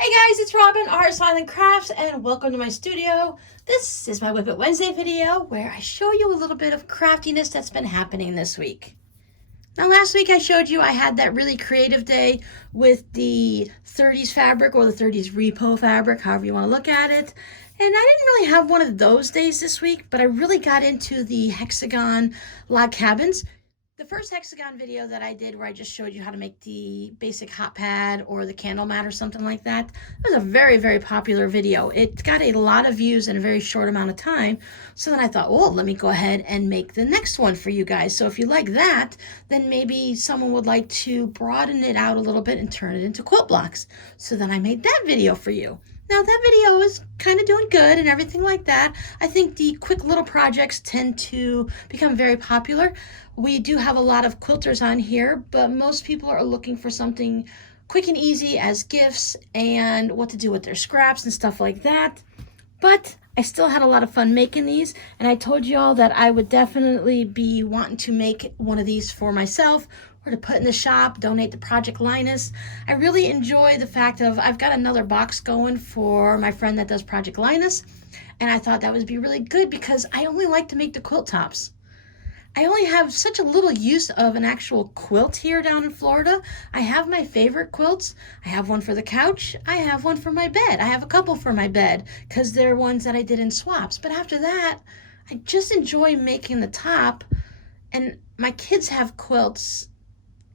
Hey guys, it's Robin, RsIslandCrafts, and welcome to my studio. This is my WiP Wednesday video where I show you a little bit of craftiness that's been happening this week. Now last week I showed you I had that really creative day with the 30s fabric or the 30s repo fabric, however you want to look at it. And I didn't really have one of those days this week, but I really got into the Hexagon log cabins. The first Hexagon video that I did where I just showed you how to make the basic hot pad or the candle mat or something like that, it was a very, very popular video. It got a lot of views in a very short amount of time. So then I thought, well, let me go ahead and make the next one for you guys. So if you like that, then maybe someone would like to broaden it out a little bit and turn it into quilt blocks. So then I made that video for you. Now that video is kind of doing good and everything like that. I think the quick little projects tend to become very popular. We do have a lot of quilters on here, but most people are looking for something quick and easy as gifts and what to do with their scraps and stuff like that. But I still had a lot of fun making these, and I told you all that I would definitely be wanting to make one of these for myself or to put in the shop, donate to Project Linus. I really enjoy the fact of I've got another box going for my friend that does Project Linus, and I thought that would be really good because I only like to make the quilt tops. I only have such a little use of an actual quilt here down in Florida. I have my favorite quilts. I have one for the couch. I have one for my bed. I have a couple for my bed because they're ones that I did in swaps. But after that, I just enjoy making the top. And my kids have quilts.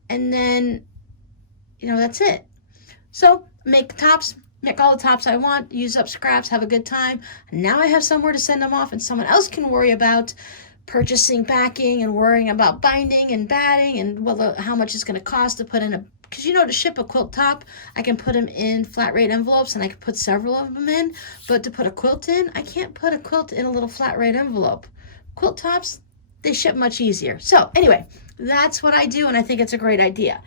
And then, that's it. So make tops, make all the tops I want, use up scraps, have a good time. Now I have somewhere to send them off and someone else can worry about purchasing backing and worrying about binding and batting and how much it's going to cost to put in a, because to ship a quilt top, I can put them in flat rate envelopes and I can put several of them in, but to put a quilt in, I can't put a quilt in a little flat rate envelope. Quilt tops, they ship much easier. So anyway, that's what I do, and I think it's a great idea.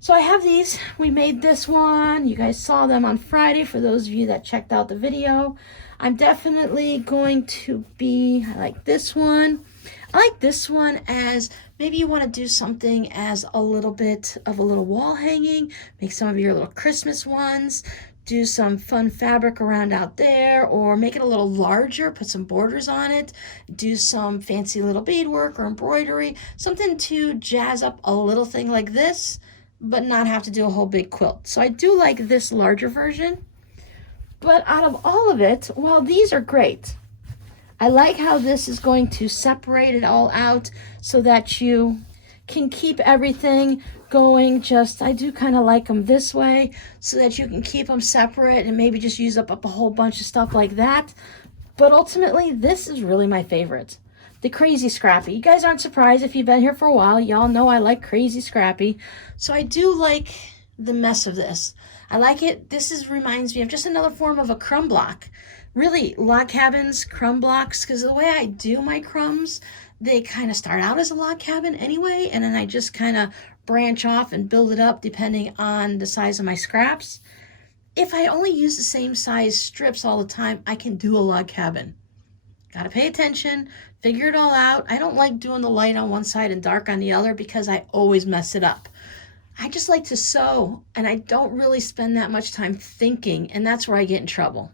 So I have these. We made this one. You guys saw them on Friday for those of you that checked out the video. I'm definitely going to be, I like this one. I like this one as maybe you want to do something as a little bit of a little wall hanging, make some of your little Christmas ones, do some fun fabric around out there, or make it a little larger, put some borders on it, do some fancy little beadwork or embroidery, something to jazz up a little thing like this, but not have to do a whole big quilt. So I do like this larger version. But out of all of it, well, these are great. I like how this is going to separate it all out so that you can keep everything going. I do kind of like them this way so that you can keep them separate and maybe just use up a whole bunch of stuff like that. But ultimately, this is really my favorite. The Crazy Scrappy. You guys aren't surprised if you've been here for a while. Y'all know I like Crazy Scrappy. So I do like the mess of this. I like it. Reminds me of just another form of a crumb block. Really, log cabins, crumb blocks, because the way I do my crumbs, they kind of start out as a log cabin anyway, and then I just kind of branch off and build it up depending on the size of my scraps. If I only use the same size strips all the time, I can do a log cabin. Gotta pay attention, figure it all out. I don't like doing the light on one side and dark on the other because I always mess it up. I just like to sew, and I don't really spend that much time thinking, and that's where I get in trouble.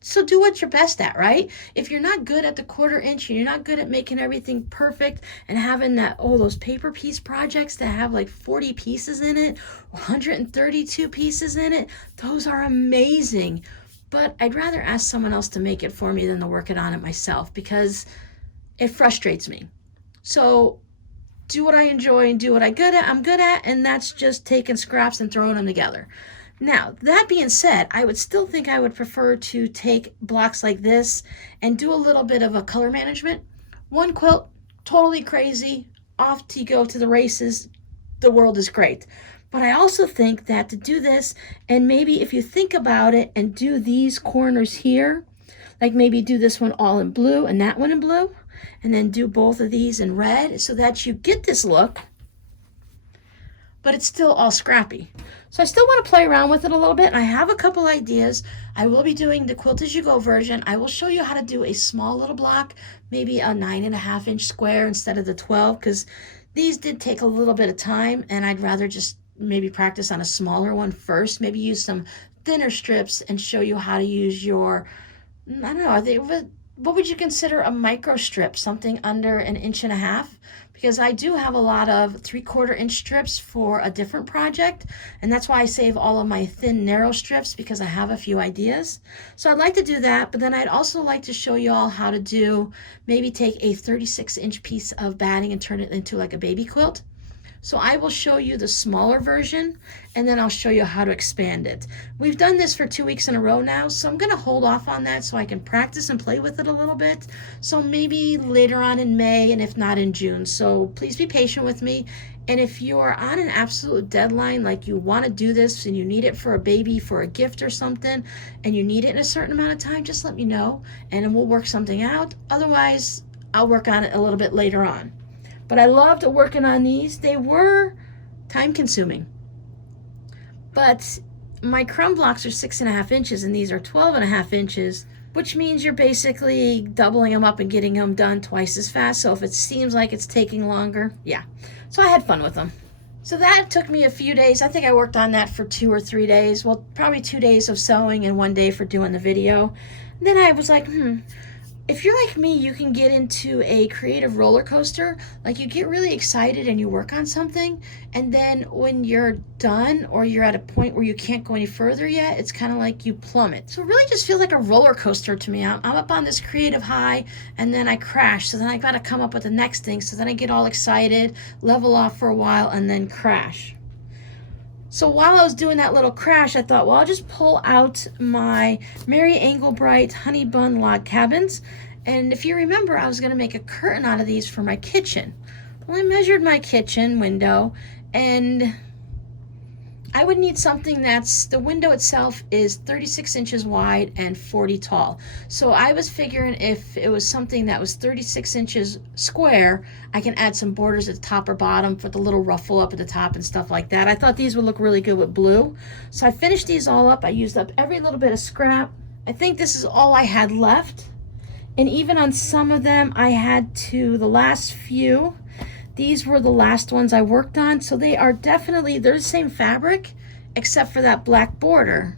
So do what you're best at, right? If you're not good at the 1/4 inch and you're not good at making everything perfect and having those paper piece projects that have like 40 pieces in it, 132 pieces in it, those are amazing. But I'd rather ask someone else to make it for me than to work it on it myself because it frustrates me. So do what I enjoy and do what I'm good at, and that's just taking scraps and throwing them together. Now, that being said, I would still think I would prefer to take blocks like this and do a little bit of a color management. One quilt, totally crazy, off to go to the races, the world is great. But I also think that to do this, and maybe if you think about it and do these corners here, like maybe do this one all in blue and that one in blue, and then do both of these in red so that you get this look, but it's still all scrappy. So I still want to play around with it a little bit. I have a couple ideas. I will be doing the Quilt As You Go version. I will show you how to do a small little block, maybe a 9.5 inch square instead of the 12, because these did take a little bit of time and I'd rather just maybe practice on a smaller one first, maybe use some thinner strips and show you how to use your, I don't know, what would you consider a micro strip? Something under 1.5 inches? Because I do have a lot of 3/4 inch strips for a different project, and that's why I save all of my thin narrow strips, because I have a few ideas. So I'd like to do that, but then I'd also like to show you all how to do, maybe take a 36-inch piece of batting and turn it into like a baby quilt. So I will show you the smaller version, and then I'll show you how to expand it. We've done this for 2 weeks in a row now, so I'm going to hold off on that so I can practice and play with it a little bit. So maybe later on in May, and if not in June. So please be patient with me. And if you're on an absolute deadline, like you want to do this and you need it for a baby, for a gift or something, and you need it in a certain amount of time, just let me know and then we'll work something out. Otherwise, I'll work on it a little bit later on. But I loved working on these. They were time consuming. But my crumb blocks are 6.5 inches and these are 12.5 inches, which means you're basically doubling them up and getting them done twice as fast. So if it seems like it's taking longer, yeah. So I had fun with them. So that took me a few days. I think I worked on that for 2 or 3 days. Well, probably 2 days of sewing and 1 day for doing the video. And then I was like, if you're like me, you can get into a creative roller coaster. Like you get really excited and you work on something, and then when you're done or you're at a point where you can't go any further yet, it's kind of like you plummet. So it really just feels like a roller coaster to me. I'm up on this creative high and then I crash. So then I got to come up with the next thing. So then I get all excited, level off for a while, and then crash. So while I was doing that little crash, I thought, well, I'll just pull out my Mary Engelbreit honey bun log cabins. And if you remember, I was going to make a curtain out of these for my kitchen. Well, I measured my kitchen window, and I would need something the window itself is 36 inches wide and 40 tall. So I was figuring if it was something that was 36 inches square, I can add some borders at the top or bottom for the little ruffle up at the top and stuff like that. I thought these would look really good with blue. So I finished these all up. I used up every little bit of scrap. I think this is all I had left. And even on some of them, I had the last few, these were the last ones I worked on. So they are definitely, they're the same fabric, except for that black border.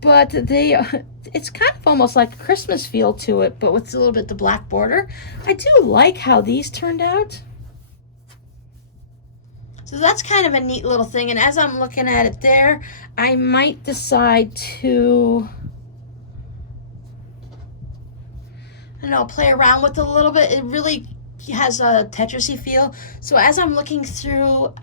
But it's kind of almost like a Christmas feel to it, but with a little bit the black border. I do like how these turned out. So that's kind of a neat little thing. And as I'm looking at it there, I might decide to, I don't know, play around with it a little bit. It really has a Tetrisy feel. So as I'm looking through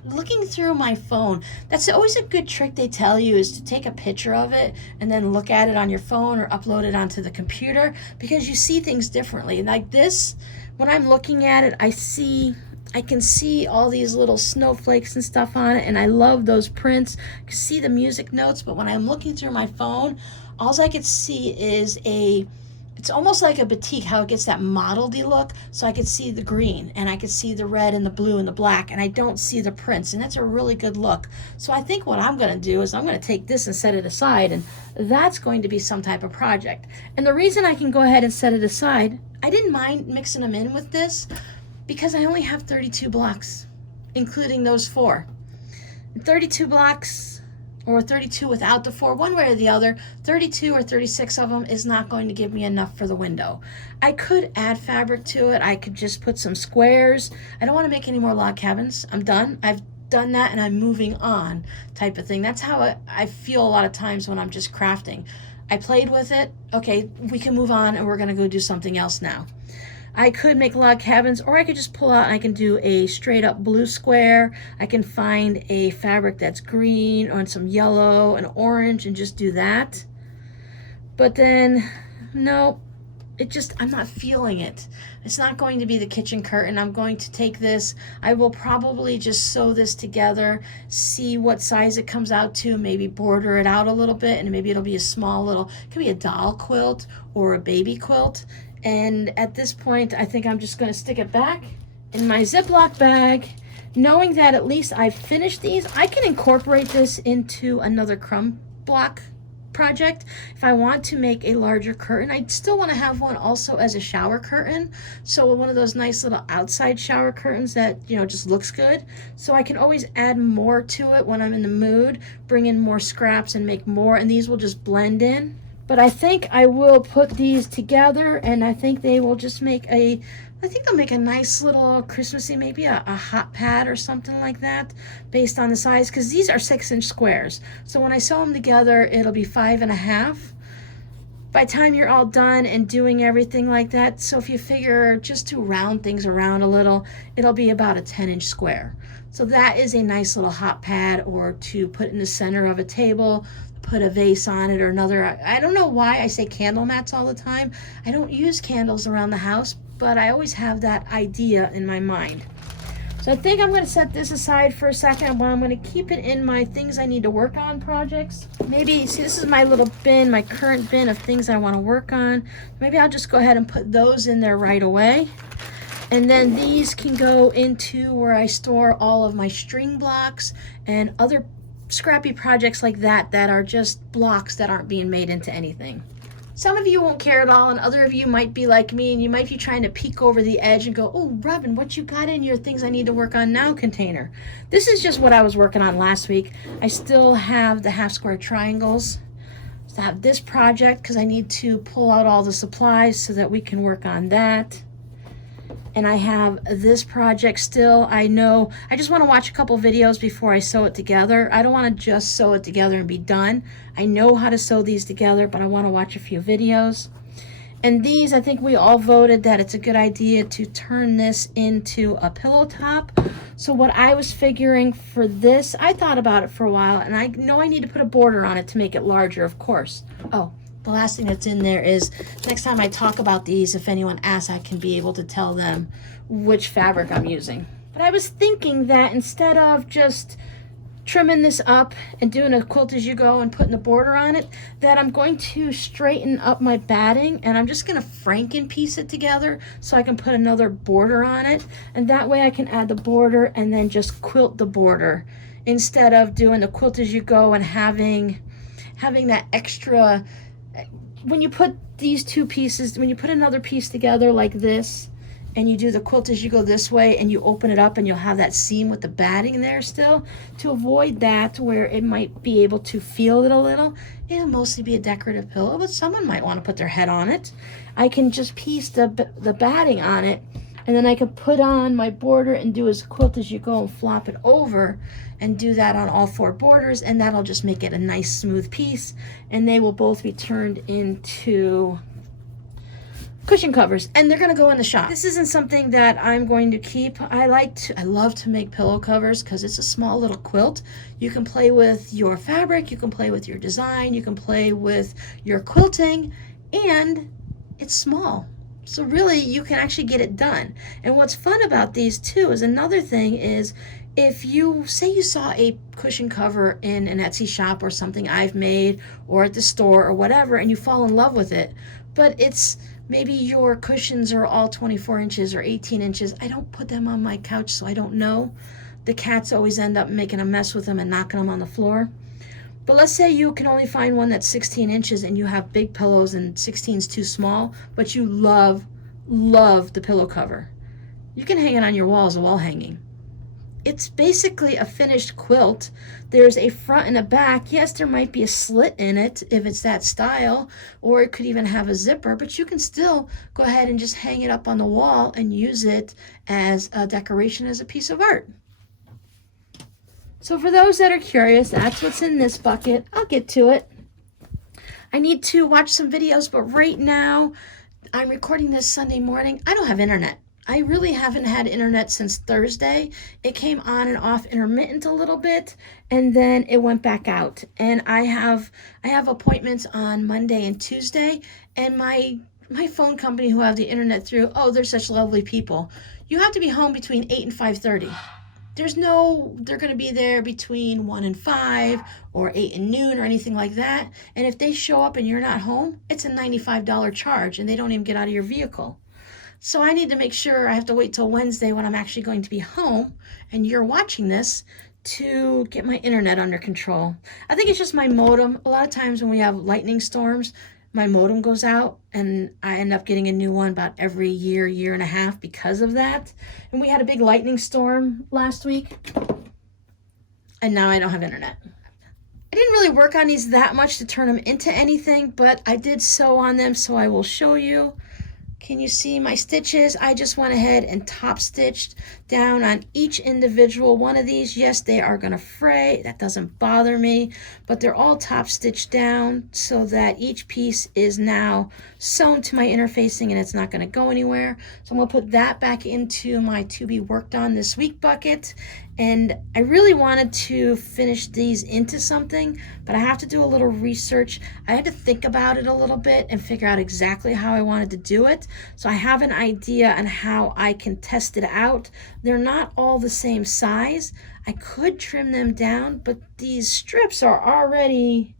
my phone, that's always a good trick they tell you, is to take a picture of it and then look at it on your phone or upload it onto the computer, because you see things differently. Like this, when I'm looking at it, I can see all these little snowflakes and stuff on it, and I love those prints. I can see the music notes, but when I'm looking through my phone, all I could see is it's almost like a batik, how it gets that mottledy look. So I could see the green, and I could see the red and the blue and the black, and I don't see the prints, and that's a really good look. So I think what I'm going to do is I'm going to take this and set it aside, and that's going to be some type of project. And the reason I can go ahead and set it aside, I didn't mind mixing them in with this, because I only have 32 blocks, including those 4. 32 blocks, or 32 without the 4, one way or the other, 32 or 36 of them is not going to give me enough for the window. I could add fabric to it. I could just put some squares. I don't want to make any more log cabins. I'm done. I've done that and I'm moving on, type of thing. That's how I feel a lot of times when I'm just crafting. I played with it. Okay, we can move on and we're going to go do something else now. I could make log cabins, or I could just pull out and I can do a straight up blue square. I can find a fabric that's green or some yellow and orange and just do that. But then, no, I'm not feeling it. It's not going to be the kitchen curtain. I'm going to take this. I will probably just sew this together, see what size it comes out to, maybe border it out a little bit, and maybe it'll be a small little, it could be a doll quilt or a baby quilt. And at this point, I think I'm just going to stick it back in my Ziploc bag, knowing that at least I've finished these. I can incorporate this into another crumb block project, if I want to make a larger curtain, I still want to have one also as a shower curtain. So one of those nice little outside shower curtains that, you know, just looks good. So I can always add more to it when I'm in the mood, bring in more scraps and make more, and these will just blend in. But I think I will put these together, and I think they will just make I think they'll make a nice little Christmassy, maybe a hot pad or something like that, based on the size, because these are 6-inch squares. So when I sew them together, it'll be 5.5. By the time you're all done and doing everything like that, so if you figure just to round things around a little, it'll be about a 10-inch square. So that is a nice little hot pad, or to put in the center of a table, put a vase on it, or another. I don't know why I say candle mats all the time. I don't use candles around the house, but I always have that idea in my mind. So I think I'm going to set this aside for a second, but I'm going to keep it in my things I need to work on projects. Maybe, see, this is my little bin, my current bin of things I want to work on. Maybe I'll just go ahead and put those in there right away. And then these can go into where I store all of my string blocks and other scrappy projects like that, that are just blocks that aren't being made into anything. Some of you won't care at all, and other of you might be like me, and you might be trying to peek over the edge and go, oh, Robin, what you got in your things I need to work on now container? This is just what I was working on last week. I still have the half square triangles. So I have this project because I need to pull out all the supplies so that we can work on that. And I have this project still. I know I just want to watch a couple videos before I sew it together. I don't want to just sew it together and be done. I know how to sew these together, but I want to watch a few videos. And these, I think we all voted that it's a good idea to turn this into a pillow top. So what I was figuring for this, I thought about it for a while, and I know I need to put a border on it to make it larger, of course. Oh, the last thing that's in there is, next time I talk about these, if anyone asks, I can be able to tell them which fabric I'm using. But I was thinking that instead of just trimming this up and doing a quilt as you go and putting a border on it, that I'm going to straighten up my batting, and I'm just going to Franken piece it together so I can put another border on it. And that way I can add the border and then just quilt the border, instead of doing the quilt as you go and having that extra. When you put these two pieces, when you put another piece together like this, and you do the quilt as you go this way, and you open it up, and you'll have that seam with the batting there still, to avoid that where it might be able to feel it a little. It'll mostly be a decorative pillow, but someone might want to put their head on it. I can just piece the batting on it, and then I can put on my border and do as a quilt as you go and flop it over, and do that on all 4 borders, and that'll just make it a nice smooth piece, and they will both be turned into cushion covers, and they're going to go in the shop. This isn't something that I'm going to keep. I love to make pillow covers because it's a small little quilt. You can play with your fabric, you can play with your design, you can play with your quilting, and it's small. So really, you can actually get it done. And what's fun about these too is, another thing is, if you say you saw a cushion cover in an Etsy shop or something I've made, or at the store or whatever, and you fall in love with it, but it's maybe your cushions are all 24 inches or 18 inches. I don't put them on my couch, so I don't know. The cats always end up making a mess with them and knocking them on the floor. But let's say you can only find one that's 16 inches and you have big pillows and 16 is too small, but you love the pillow cover. You can hang it on your wall as a wall hanging. It's basically a finished quilt. There's a front and a back. Yes, there might be a slit in it if it's that style, or it could even have a zipper, but you can still go ahead and just hang it up on the wall and use it as a decoration, as a piece of art. So for those that are curious, that's what's in this bucket. I'll get to it. I need to watch some videos, but right now I'm recording this Sunday morning. I don't have internet. I really haven't had internet since Thursday. It came on and off intermittent a little bit, and then it went back out. And I have appointments on Monday and Tuesday, and my phone company who I have the internet through, oh, they're such lovely people. You have to be home between 8 and 5:30. They're going to be there between 1 and 5 or 8 and noon or anything like that. And if they show up and you're not home, it's a $95 charge, and they don't even get out of your vehicle. So I need to make sure I have to wait till Wednesday when I'm actually going to be home and you're watching this to get my internet under control. I think it's just my modem. A lot of times when we have lightning storms, my modem goes out and I end up getting a new one about every year, year and a half because of that. And we had a big lightning storm last week and now I don't have internet. I didn't really work on these that much to turn them into anything, but I did sew on them, so I will show you. Can you see my stitches? I just went ahead and top stitched down on each individual one of these. Yes, they are going to fray. That doesn't bother me, but they're all top stitched down so that each piece is now sewn to my interfacing and it's not going to go anywhere. So I'm going to put that back into my to be worked on this week bucket. And I really wanted to finish these into something, but I have to do a little research. I had to think about it a little bit and figure out exactly how I wanted to do it. So I have an idea on how I can test it out. They're not all the same size. I could trim them down, but these strips are already,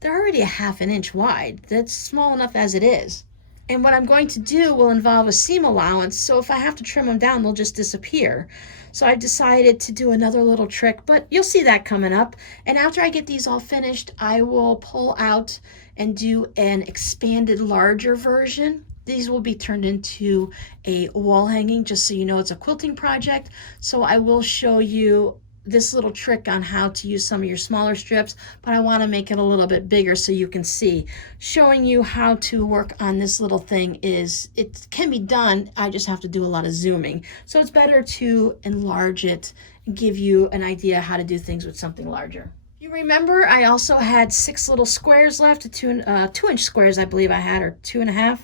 they're already a 1/2 inch wide. That's small enough as it is. And what I'm going to do will involve a seam allowance, so if I have to trim them down, they'll just disappear. So I decided to do another little trick, but you'll see that coming up. And after I get these all finished, I will pull out and do an expanded, larger version. These will be turned into a wall hanging, just so you know it's a quilting project. So I will show you this little trick on how to use some of your smaller strips, but I want to make it a little bit bigger so you can see. Showing you how to work on this little thing it can be done, I just have to do a lot of zooming. So it's better to enlarge it and give you an idea how to do things with something larger. You remember I also had 6 little squares left, 2-inch squares I believe I had, or 2.5,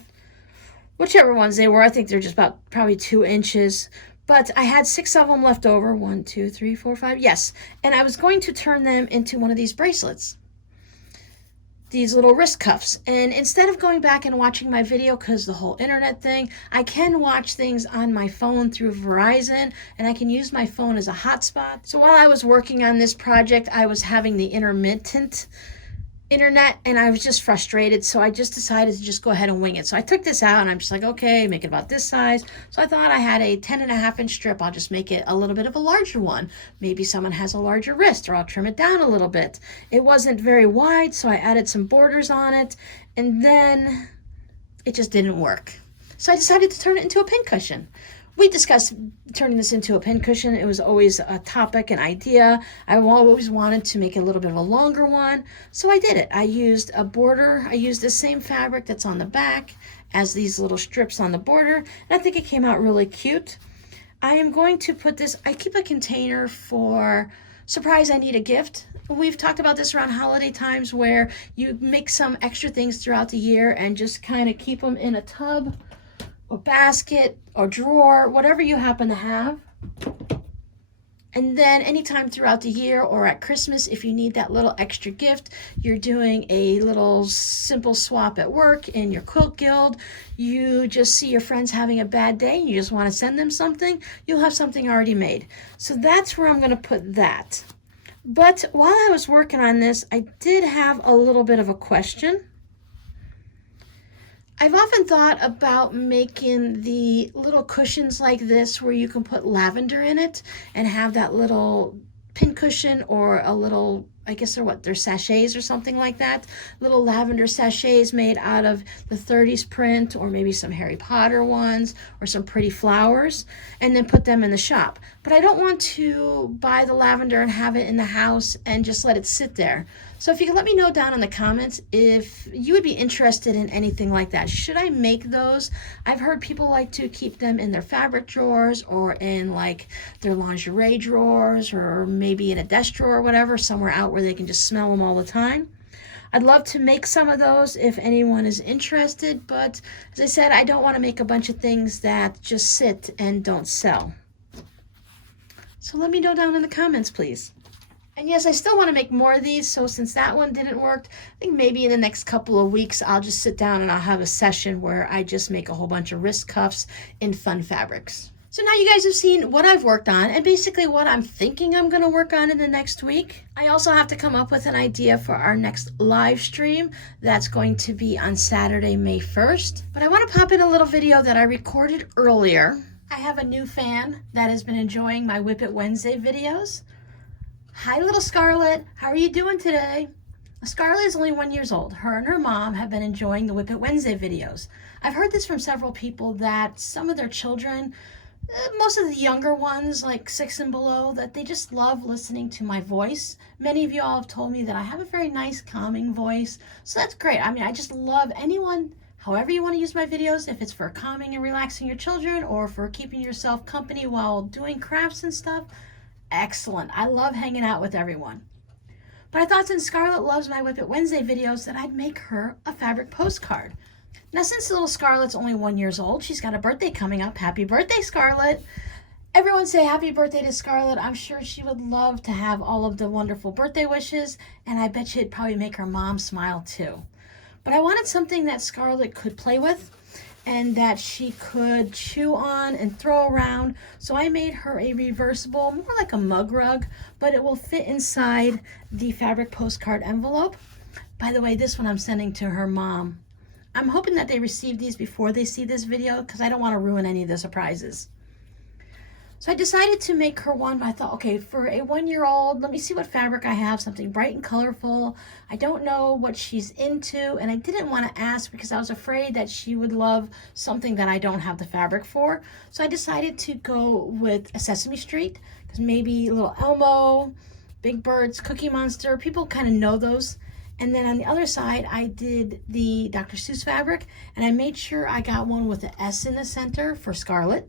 whichever ones they were. I think they're just about probably 2 inches. But I had 6 of them left over. 1, 2, 3, 4, 5. Yes. And I was going to turn them into one of these bracelets. These little wrist cuffs. And instead of going back and watching my video, because the whole internet thing, I can watch things on my phone through Verizon, and I can use my phone as a hotspot. So while I was working on this project, I was having the intermittent internet and I was just frustrated, so I just decided to just go ahead and wing it. So I took this out and I'm just like, okay, make it about this size. So I thought I had a 10.5 inch strip. I'll just make it a little bit of a larger one. Maybe someone has a larger wrist, or I'll trim it down a little bit. It wasn't very wide, so I added some borders on it, and then it just didn't work. So I decided to turn it into a pincushion. We discussed turning this into a pincushion. It was always a topic, an idea. I always wanted to make it a little bit of a longer one, so I did it. I used a border. I used the same fabric that's on the back as these little strips on the border, and I think it came out really cute. I am going to put this, I keep a container for surprise I need a gift. We've talked about this around holiday times where you make some extra things throughout the year and just kind of keep them in a tub or basket or drawer, whatever you happen to have. And then anytime throughout the year or at Christmas, if you need that little extra gift, you're doing a little simple swap at work in your quilt guild, you just see your friends having a bad day and you just want to send them something, you'll have something already made. So that's where I'm going to put that. But while I was working on this, I did have a little bit of a question. I've often thought about making the little cushions like this where you can put lavender in it and have that little pin cushion, or a little, I guess they're sachets or something like that. Little lavender sachets made out of the 30s print, or maybe some Harry Potter ones, or some pretty flowers, and then put them in the shop. But I don't want to buy the lavender and have it in the house and just let it sit there. So if you can let me know down in the comments if you would be interested in anything like that. Should I make those? I've heard people like to keep them in their fabric drawers, or in like their lingerie drawers, or maybe in a desk drawer or whatever, somewhere out where they can just smell them all the time. I'd love to make some of those if anyone is interested, but as I said, I don't want to make a bunch of things that just sit and don't sell. So let me know down in the comments, please. And yes, I still want to make more of these, so since that one didn't work, I think maybe in the next couple of weeks I'll just sit down and I'll have a session where I just make a whole bunch of wrist cuffs in fun fabrics. So now you guys have seen what I've worked on and basically what I'm thinking I'm going to work on in the next week. I also have to come up with an idea for our next live stream. That's going to be on Saturday, May 1st. But I want to pop in a little video that I recorded earlier. I have a new fan that has been enjoying my WiP Wednesday videos. Hi, little Scarlett. How are you doing today? Scarlett is only 1 year old. Her and her mom have been enjoying the WiP Wednesday videos. I've heard this from several people that some of their children, most of the younger ones, like 6 and below, that they just love listening to my voice. Many of you all have told me that I have a very nice, calming voice. So that's great. I mean, I just love anyone, however you want to use my videos, if it's for calming and relaxing your children or for keeping yourself company while doing crafts and stuff. Excellent. I love hanging out with everyone. But I thought since Scarlett loves my WiP Wednesday videos that I'd make her a fabric postcard. Now, since little Scarlett's only 1 year old, she's got a birthday coming up. Happy birthday, Scarlett. Everyone say happy birthday to Scarlett. I'm sure she would love to have all of the wonderful birthday wishes, and I bet you it'd probably make her mom smile too. But I wanted something that Scarlett could play with and that she could chew on and throw around. So I made her a reversible, more like a mug rug, but it will fit inside the fabric postcard envelope. By the way, this one I'm sending to her mom. I'm hoping that they receive these before they see this video because I don't want to ruin any of the surprises. So I decided to make her one, but I thought, okay, for a 1 year old, let me see what fabric I have, something bright and colorful. I don't know what she's into, and I didn't want to ask because I was afraid that she would love something that I don't have the fabric for. So I decided to go with a Sesame Street, because maybe Little Elmo, Big Birds, Cookie Monster, people kind of know those. And then on the other side, I did the Dr. Seuss fabric, and I made sure I got one with the S in the center for Scarlett.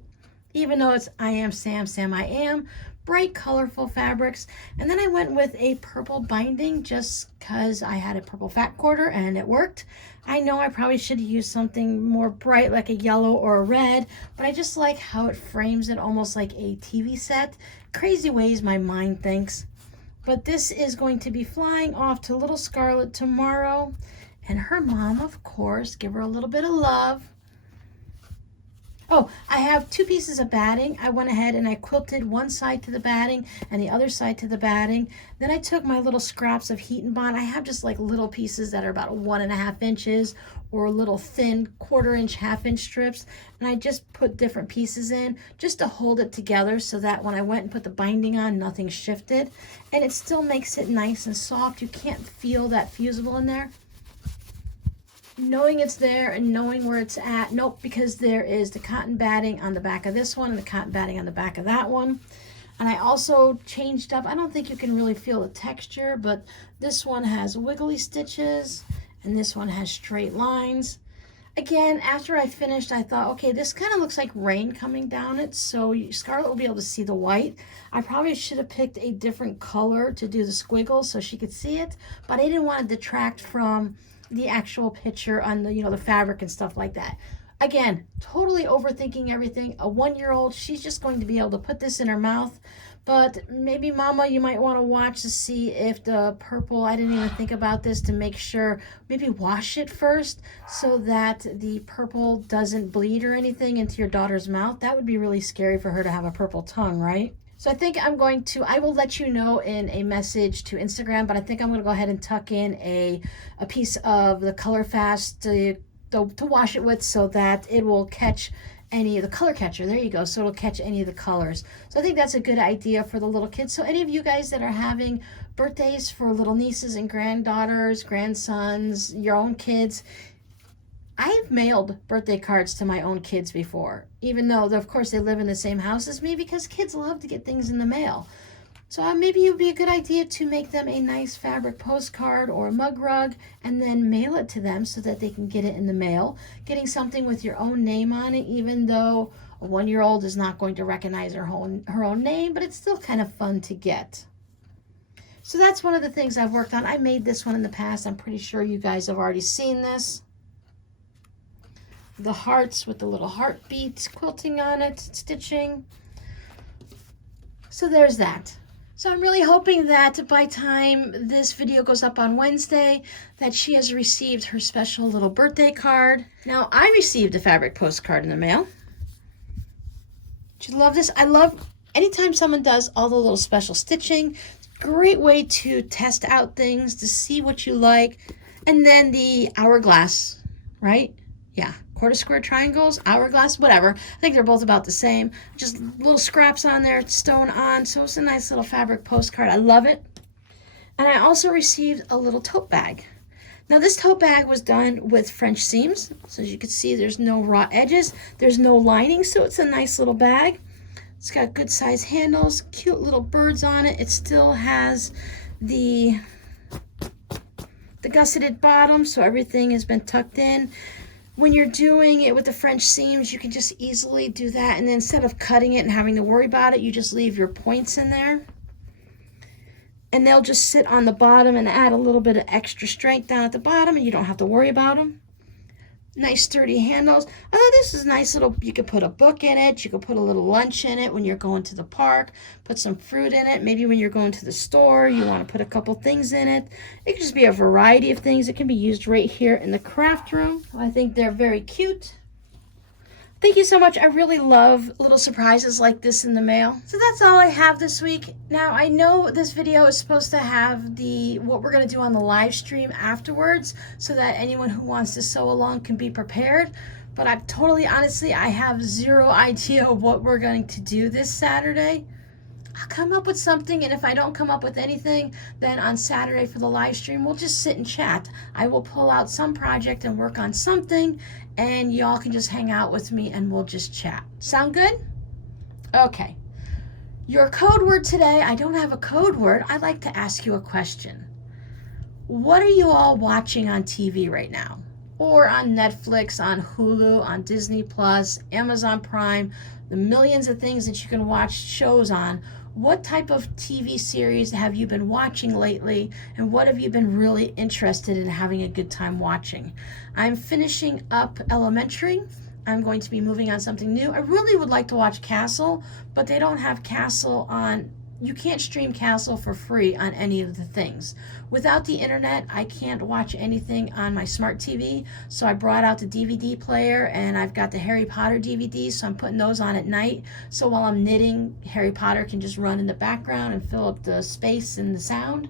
Even though it's I am Sam, Sam I am, bright colorful fabrics. And then I went with a purple binding just because I had a purple fat quarter and it worked. I know I probably should use something more bright like a yellow or a red, but I just like how it frames it almost like a TV set. Crazy ways my mind thinks. But this is going to be flying off to little Scarlett tomorrow, and her mom, of course, give her a little bit of love. Oh, I have 2 pieces of batting. I went ahead and I quilted one side to the batting and the other side to the batting. Then I took my little scraps of heat and bond. I have just like little pieces that are about 1.5 inches or little thin 1/4 inch, 1/2 inch strips. And I just put different pieces in just to hold it together so that when I went and put the binding on, nothing shifted. And it still makes it nice and soft. You can't feel that fusible in there. Knowing it's there and knowing where it's at. Nope, because there is the cotton batting on the back of this one and the cotton batting on the back of that one. And I also changed up, I don't think you can really feel the texture, but this one has wiggly stitches and this one has straight lines. Again, after I finished, I thought, okay, this kind of looks like rain coming down it, so Scarlett will be able to see the white. I probably should have picked a different color to do the squiggles so she could see it, but I didn't want to detract from the actual picture on the, the fabric and stuff like that. Again, totally overthinking everything. A 1 year old, she's just going to be able to put this in her mouth. But maybe Mama, you might want to watch to see if the purple, I didn't even think about this to make sure, maybe wash it first so that the purple doesn't bleed or anything into your daughter's mouth. That would be really scary for her to have a purple tongue, right? So I think I will let you know in a message to Instagram, but I think I'm going to go ahead and tuck in a piece of the Color Fast to wash it with so that it will catch any of the color catcher. There you go. So it'll catch any of the colors. So I think that's a good idea for the little kids. So any of you guys that are having birthdays for little nieces and granddaughters, grandsons, your own kids, I've mailed birthday cards to my own kids before, even though, of course, they live in the same house as me because kids love to get things in the mail. So maybe it would be a good idea to make them a nice fabric postcard or a mug rug and then mail it to them so that they can get it in the mail. Getting something with your own name on it, even though a 1 year old is not going to recognize her own name, but it's still kind of fun to get. So that's one of the things I've worked on. I made this one in the past. I'm pretty sure you guys have already seen this. The hearts with the little heartbeats, quilting on it, stitching. So there's that. So I'm really hoping that by time this video goes up on Wednesday, that she has received her special little birthday card. Now, I received a fabric postcard in the mail. Do you love this? I love anytime someone does all the little special stitching. It's a great way to test out things, to see what you like. And then the hourglass, right? Yeah, quarter square triangles, hourglass, whatever. I think they're both about the same. Just little scraps on there, stone on. So it's a nice little fabric postcard. I love it. And I also received a little tote bag. Now this tote bag was done with French seams. So as you can see, there's no raw edges. There's no lining, so it's a nice little bag. It's got good size handles, cute little birds on it. It still has the gusseted bottom, so everything has been tucked in. When you're doing it with the French seams, you can just easily do that. And then instead of cutting it and having to worry about it, you just leave your points in there. And they'll just sit on the bottom and add a little bit of extra strength down at the bottom, and you don't have to worry about them. Nice sturdy handles. Oh, this is nice little, you could put a book in it. You could put a little lunch in it when you're going to the park. Put some fruit in it. Maybe when you're going to the store, you want to put a couple things in it. It could just be a variety of things. It can be used right here in the craft room. I think they're very cute. Thank you so much. I really love little surprises like this in the mail. So that's all I have this week. Now, I know this video is supposed to have what we're going to do on the live stream afterwards so that anyone who wants to sew along can be prepared. But honestly, I have zero idea what we're going to do this Saturday. I'll come up with something, and if I don't come up with anything, then on Saturday for the live stream, we'll just sit and chat. I will pull out some project and work on something, and y'all can just hang out with me and we'll just chat. Sound good? Okay. Your code word today, I don't have a code word. I'd like to ask you a question. What are you all watching on TV right now? Or on Netflix, on Hulu, on Disney Plus, Amazon Prime, the millions of things that you can watch shows on. What type of TV series have you been watching lately, and what have you been really interested in having a good time watching? I'm finishing up Elementary. I'm going to be moving on something new. I really would like to watch Castle, but they don't have Castle on. You can't stream Castle for free on any of the things. Without the internet, I can't watch anything on my smart TV, so I brought out the DVD player, and I've got the Harry Potter DVDs, so I'm putting those on at night, so while I'm knitting, Harry Potter can just run in the background and fill up the space and the sound.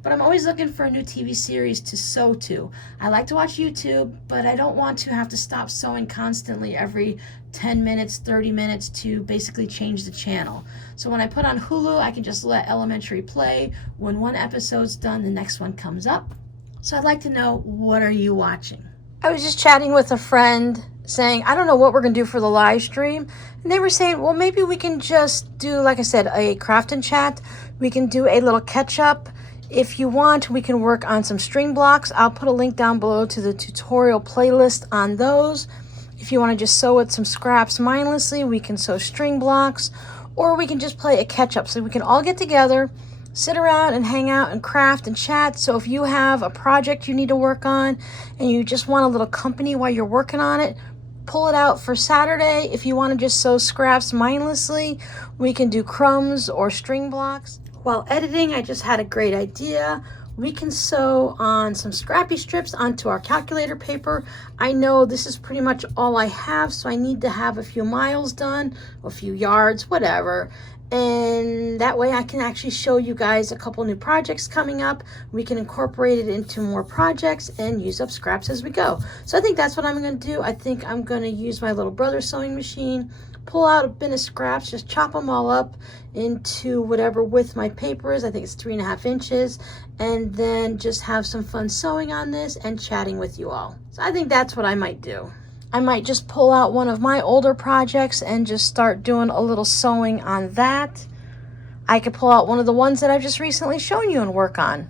But I'm always looking for a new TV series to sew to. I like to watch YouTube, but I don't want to have to stop sewing constantly every 10 minutes, 30 minutes to basically change the channel. So when I put on Hulu, I can just let Elementary play. When one episode's done, the next one comes up. So I'd like to know, what are you watching? I was just chatting with a friend saying, I don't know what we're going to do for the live stream. And they were saying, well, maybe we can just do, like I said, a craft and chat. We can do a little catch up. If you want, we can work on some string blocks. I'll put a link down below to the tutorial playlist on those. If you want to just sew with some scraps mindlessly, we can sew string blocks, or we can just play a catch-up. So we can all get together, sit around and hang out and craft and chat. So if you have a project you need to work on and you just want a little company while you're working on it, pull it out for Saturday. If you want to just sew scraps mindlessly, we can do crumbs or string blocks. While editing, I just had a great idea. We can sew on some scrappy strips onto our calculator paper. I know this is pretty much all I have, so I need to have a few miles done, a few yards, whatever. And that way I can actually show you guys a couple new projects coming up. We can incorporate it into more projects and use up scraps as we go. So I think that's what I'm going to do. I think I'm going to use my little brother's sewing machine, pull out a bin of scraps, just chop them all up into whatever width my paper is. I think it's 3.5 inches, and then just have some fun sewing on this and chatting with you all. So I think that's what I might do. I might just pull out one of my older projects and just start doing a little sewing on that. I could pull out one of the ones that I've just recently shown you and work on.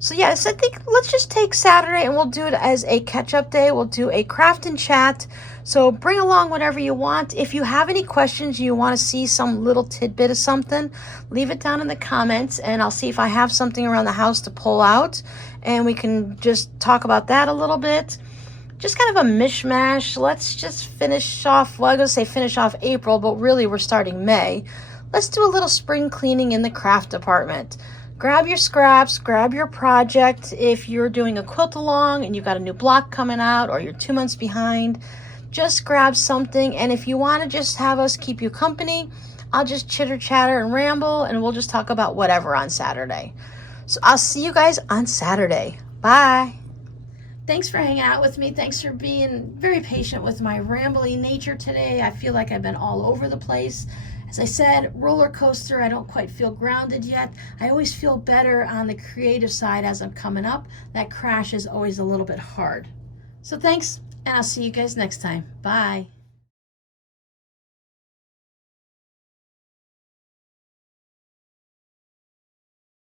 So yes, I think let's just take Saturday and we'll do it as a catch-up day. We'll do a craft and chat. So bring along whatever you want. If you have any questions, you want to see some little tidbit of something, leave it down in the comments and I'll see if I have something around the house to pull out and we can just talk about that a little bit. Just kind of a mishmash. Let's just finish off, well, I was going to say finish off April, but really we're starting May. Let's do a little spring cleaning in the craft department. Grab your scraps, grab your project. If you're doing a quilt along and you've got a new block coming out or you're 2 months behind, just grab something. And if you want to just have us keep you company, I'll just chitter chatter and ramble and we'll just talk about whatever on Saturday. So I'll see you guys on Saturday. Bye. thanks for hanging out with me. Thanks for being very patient with my rambling nature today. I feel like I've been all over the place. As I said, roller coaster, I don't quite feel grounded yet. I always feel better on the creative side as I'm coming up. That crash is always a little bit hard. So thanks, and I'll see you guys next time. Bye.